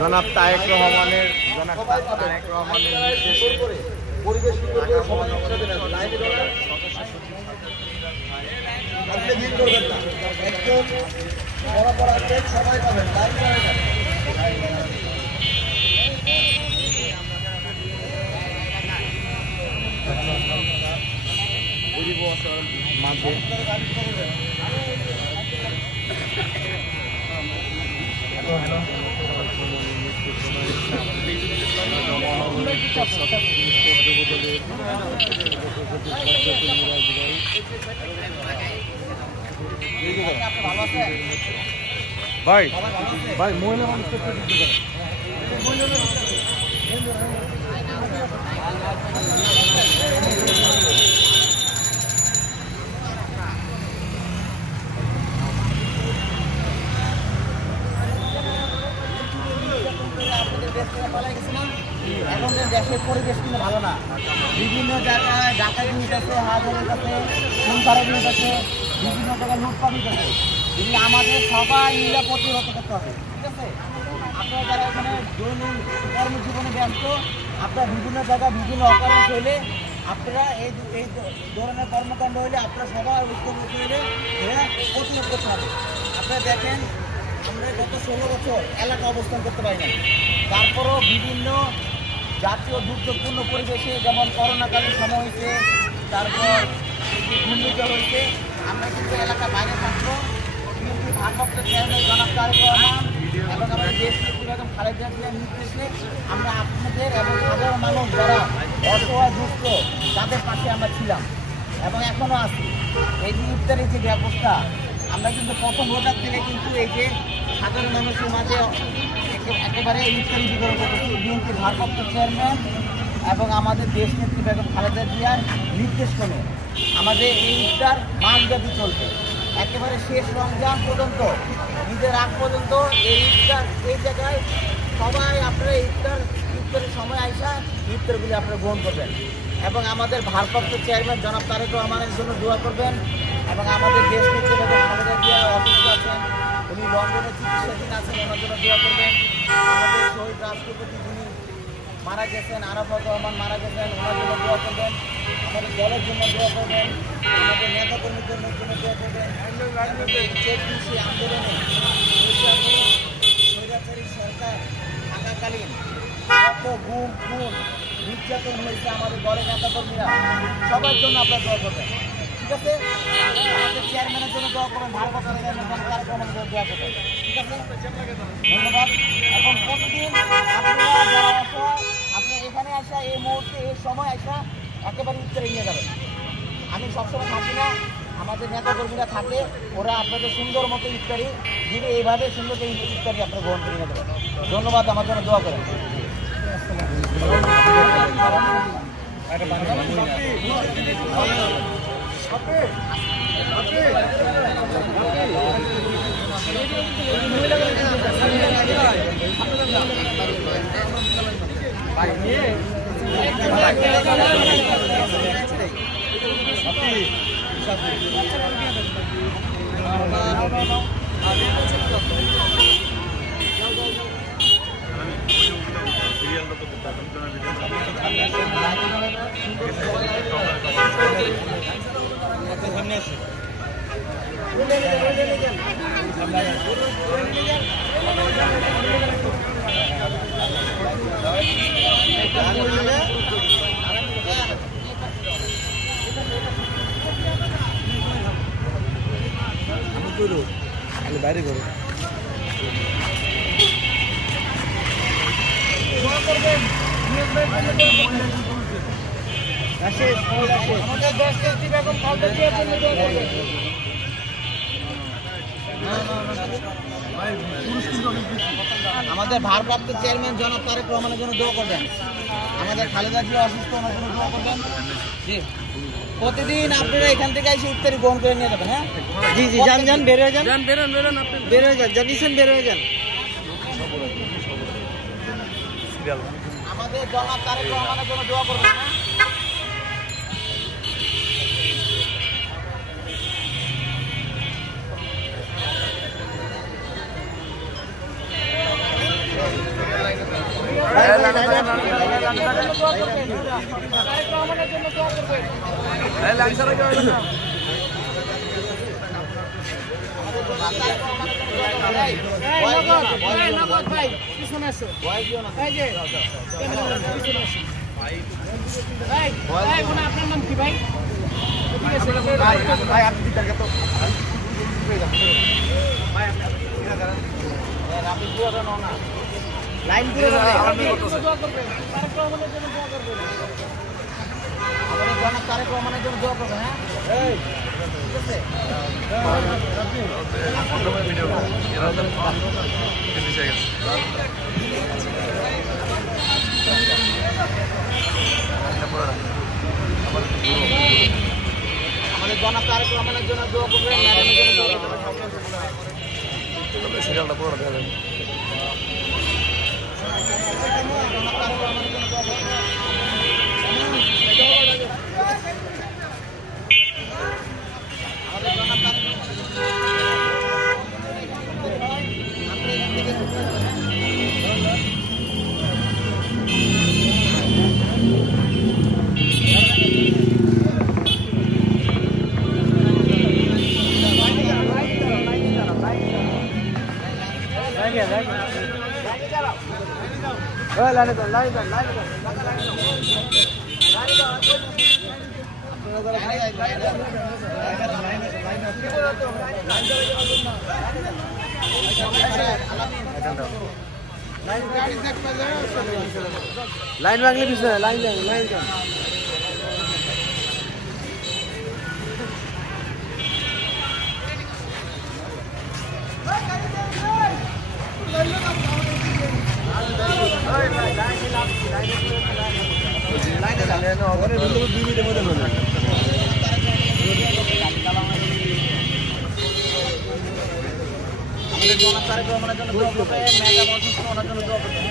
জনাব তারেক রহমানের পরিবেশ সবাই পাবেন মাঝে ভাই ভাই মহিলা মানুষ এখন দেশের পরিবেশ কিন্তু ভালো না, বিভিন্ন জায়গায় ডাকাতি হইতেছে, হাজারের কাছে খুন খারাপি হইতেছে, বিভিন্ন জায়গায় লুটপাট হইতেছে। যদি আমাদের সবাই মিলে প্রতিহত করতে হবে, ঠিক আছে? আপনারা যারা এখানে দৈনিক কর্মজীবনে ব্যস্ত, আপনারা বিভিন্ন জায়গায় বিভিন্ন অকারেন্স হইলে আপনারা এই ধরনের কর্মকাণ্ড হইলে আপনারা সবাই ঐক্যবদ্ধ হইলে প্রতিরোধ করতে হবে। আপনারা দেখেন আমরা গত 16 বছর এলাকা অবস্থান করতে পারি না, তারপরও বিভিন্ন জাতীয় দুর্যোগপূর্ণ পরিবেশে যেমন করোনাকালীন সময় হয়েছে, তারপর ঘূর্ণিঝড় হয়েছে, আমরা কিন্তু এলাকা বাইরে থাকবো। বিএনপি ভারপ্রাপ্ত চেয়ারম্যান জনাব তারেক রহমান এবং আমাদের দেশ নেত্রী বেগম খালেদা জিয়ার নির্দেশে আমরা আপনাদের এবং সাধারণ মানুষ যারা অসহায় দুস্থ তাদের পাশে আমরা ছিলাম এবং এখনও আছি। এই যে ইফতারের যে ব্যবস্থা আমরা কিন্তু প্রথম রোজার থেকে কিন্তু এই যে সাধারণ মানুষের মাঝে একেবারে ইফতারি বিতরণ করতেছি বিএনপির ভারপ্রাপ্ত চেয়ারম্যান এবং আমাদের দেশ নেত্রী বেগম খালেদা জিয়ার নির্দেশক্রমে আমাদের এই ইফতার মাসব্যাপী চলবে, একেবারে শেষ রমজান পর্যন্ত, ঈদের আগ পর্যন্ত এই ইফতার এই জায়গায় সবাই আপনারা ইফতারের সময় আইসা ইফতারগুলি আপনারা গ্রহণ করবেন এবং আমাদের ভারপ্রাপ্ত চেয়ারম্যান জনাব তারেক রহমানের জন্য দোয়া করবেন এবং আমাদের দেশ নেত্রী বেগম খালেদা জিয়া অসুস্থ আছেন, উনি লন্ডনে চিকিৎসাধীন আছেন, ওনার জন্য দোয়া করবেন। আমাদের শহীদ রাষ্ট্রপতি যিনি মারা গেছেন, আরাফাত রহমান মারা গেছেন, ওনার জন্য দোয়া করবেন। আমাদের দলের জন্য দোয়া করবেন, আমাদের নেতাকর্মীদের জন্য দোয়া করবেন। সেই আন্দোলনে স্বৈরাচারী সরকার থাকাকালীন কত গুম খুন নির্যাতন হয়েছে আমাদের দলের নেতাকর্মীরা, সবার জন্য আপনারা দোয়া করবেন, ঠিক আছে? আমাদের চেয়ারম্যানের জন্য দোয়া করবেন, ভারপ্রাপ্ত চেয়ারম্যান তারেক রহমানের জন্য দোয়া করবেন, ঠিক আছে? ধন্যবাদ। এখন প্রতিদিন আপনারা যারা অসহায় আপনারা এখানে আসা এই মুহূর্তে এই সময় আসা একেবারে ইফতারি নিয়ে যাবেন। আমি সবসময় থাকি না, আমাদের নেতাকর্মীরা থাকে, ওরা আপনাদের সুন্দর মতো ইফতারি দিলে এইভাবে সুন্দর ইফতারি আপনারা গ্রহণ করে নিয়ে যাবেন। ধন্যবাদ, আমার জন্য দোয়া করেন। বাইরে করো আমাদের ভারপ্রাপ্ত চেয়ারম্যান জনাব তারেক রহমানের জন্য দোয়া করবেন, আমাদের খালেদা জিয়া অসুস্থ, ওনার জন্য দোয়া করবেন। জি, প্রতিদিন আপনারা এখান থেকে এসে ইফতারি গ্রহণ করে নিয়ে যাবেন। হ্যাঁ, জি জি, যান যান, বের হয়ে যান, বের হয়ে যান, জানিয়েছেন, বের হয়ে যান। আমাদের জনাব তারেক রহমানের জন্য দোয়া করবেন। হ্যাঁ, দোয়া করবেন। তারেক রহমানের জন্য দোয়া করবেন। নগদ ভাই পিছনে আসো। এই যে পিছনে আসো। ভাই ভাই আপনার নাম কি ভাই? ভাই আপনি ঠিক আছে তো লাইন দিয়ে দোয়া করবেন। তারেক রহমানের জন্য দোয়া করবেন। আমাদের জনাব তারেক রহমানের জন্য দোয়া করবেন। হ্যাঁ ঠিক আছে। আমাদের জনাব তারেক রহমানের জন্য দোয়া করবেন। ম্যাডামের জন্য দোয়া করবেন। সিরিয়ালটা পুরো দেবেন। লাইন ভাঙলে পিছনে লাইন লাইন তারেক রহমানের জন্য দোয়া করবেন। ম্যাডাম অসুস্থ, ওনার জন্য দোয়া করবেন।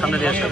সামনে দিয়ে আসো।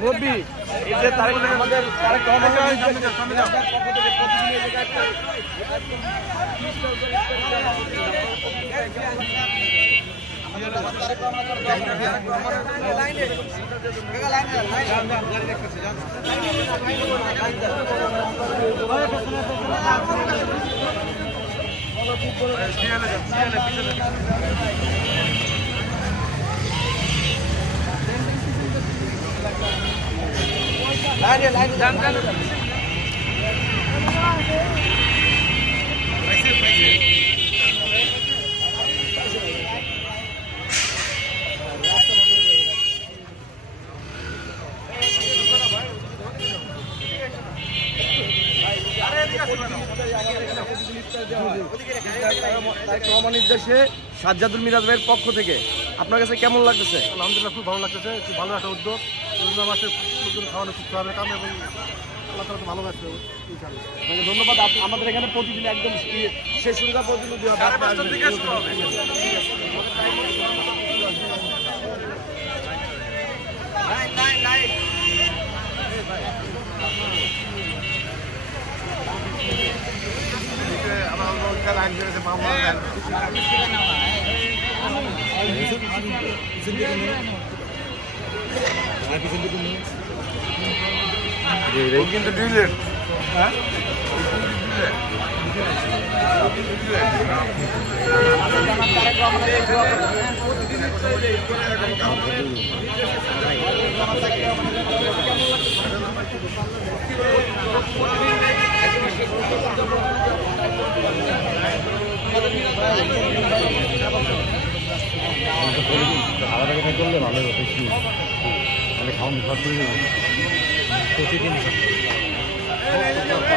মুরব্বি এই যে আমাদের তারেক নির্দেশে সাজ্জাদুল মিরাজ ভাইয়ের পক্ষ থেকে আপনার কাছে কেমন লাগতেছে? আলহামদুলিল্লাহ খুব ভালো লাগতেছে, খুব ভালো একটা উদ্যোগ। রোজা মাসে লোকজন খাওয়ানো খুব খাওয়াবে কাম এবং আল্লাহ তাআলা তো ভালো লাগছে। ধন্যবাদ। আমাদের এখানে প্রতিদিন একদম শেষ সুবিধা প্রতিনিধি হবে। কিন্তু ডিলেট হ্যাঁ আলাদা কথা করলে ভালো হবে, বেশি মানে খাওয়ানো সব প্রতিদিন হোক,